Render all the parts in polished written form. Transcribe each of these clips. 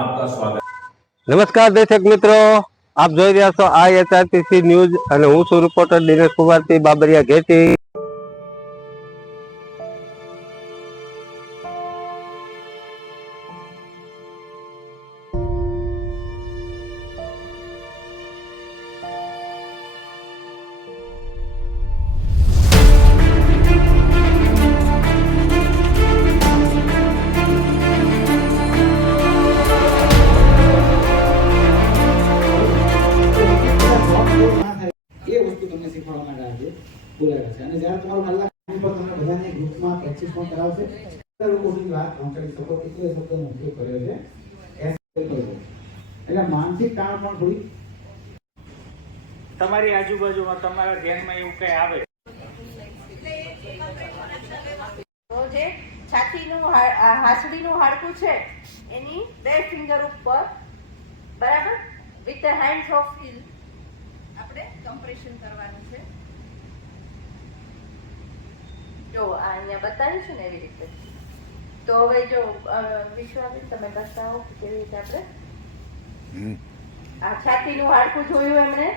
आपका स्वागत। નમસ્કાર દર્શક મિત્રો, આપ જોઈ રહ્યા છો IHRTC ન્યૂઝ અને હું છું રિપોર્ટર દિનેશ કુમારસિંહ બાબરિયા ઘેટી। એ વસ્તુ તમને શીખવાડવા માટે આજે બોલાવ્યા છે અને જ્યારે તમારો કલાક પર તમે બધાને ગ્રુપમાં પ્રેક્ટિસ પણ કરાવશે લોકો સુધી વાત પહોંચાડી શકો એટલે શબ્દનો ઉપયોગ કર્યો છે એટલે માનસિક તાણ પણ થોડી તમારી આજુબાજુમાં તમારા ધ્યાનમાં એવું કઈ આવે તો જે છાતીનું હાસડીનું હાડકું છે એની 2 ફિંગર ઉપર બરાબર with the hands of heel આપણે કમ્પ્રેશન કરવાનું છે। જો આ અહીંયા બતાવ્યું છે ને એવી રીતે। તો હવે જો વિશ્વાબેન તમે કરતા હો કેવી રીતે આપણે આ છાતીનું હાડકું જોયું એમણે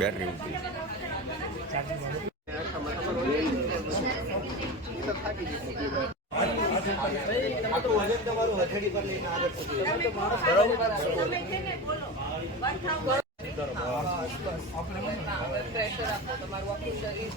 बैटरी પ્રેશર આપો તમારું આખું શરીર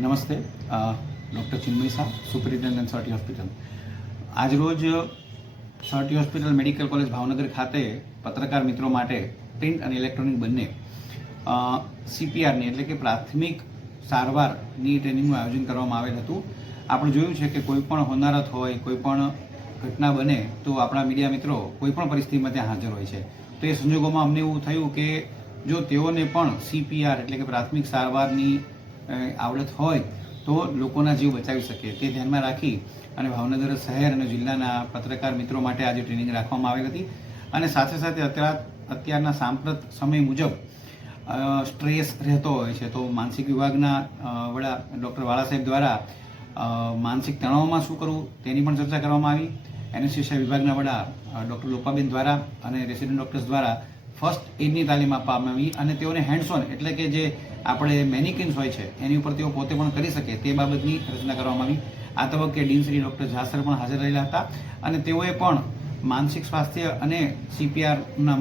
નમસ્તે, ડૉક્ટર ચિન્મય શાહ, સુપરિન્ટેન્ડન્ટ સર્ટી હોસ્પિટલ। આજરોજ સર્ટી હોસ્પિટલ મેડિકલ કોલેજ ભાવનગર ખાતે પત્રકાર મિત્રો માટે પ્રિન્ટ અને ઇલેક્ટ્રોનિક બંને CPRની એટલે કે પ્રાથમિક સારવારની ટ્રેનિંગનું આયોજન કરવામાં આવેલ હતું। આપણે જોયું છે કે કોઈ પણ હોનારત હોય, કોઈ પણ ઘટના બને તો આપણા મીડિયા મિત્રો કોઈ પણ પરિસ્થિતિમાં ત્યાં હાજર હોય છે। તો એ સંજોગોમાં અમને એવું થયું કે જો તેઓને પણ CPR એટલે કે પ્રાથમિક સારવારની આવડત હોય તો લોકોના જીવ બચાવી શકે તે ધ્યાનમાં રાખી અને ભાવનગર શહેર અને જિલ્લાના પત્રકાર મિત્રો માટે આજે ટ્રેનિંગ રાખવામાં આવેલ હતી। અને સાથે સાથે અત્યારના સાંપ્રત સમય મુજબ સ્ટ્રેસ રહેતો હોય છે તો માનસિક વિભાગના વડા ડૉક્ટર વાળા સાહેબ દ્વારા માનસિક તણાવમાં શું કરવું તેની પણ ચર્ચા કરવામાં આવી। એનેસ્થેસિયા વિભાગના વડા ડૉક્ટર લોપાબેન દ્વારા અને રેસિડેન્ટ ડૉક્ટર્સ દ્વારા ફર્સ્ટ એડની તાલીમ આપવામાં આવી અને તેઓને હેન્ડ્સ ઓન એટલે કે જે આપણે મેનિકિન્સ હોય છે એની ઉપર તેઓ પોતે પણ કરી શકે તે બાબતની રચના કરવામાં આવી। આ તબક્કે dean Shri doctor Jha sir પણ હાજર રહેલા હતા અને તેઓએ પણ માનસિક સ્વાસ્થ્ય અને CPRના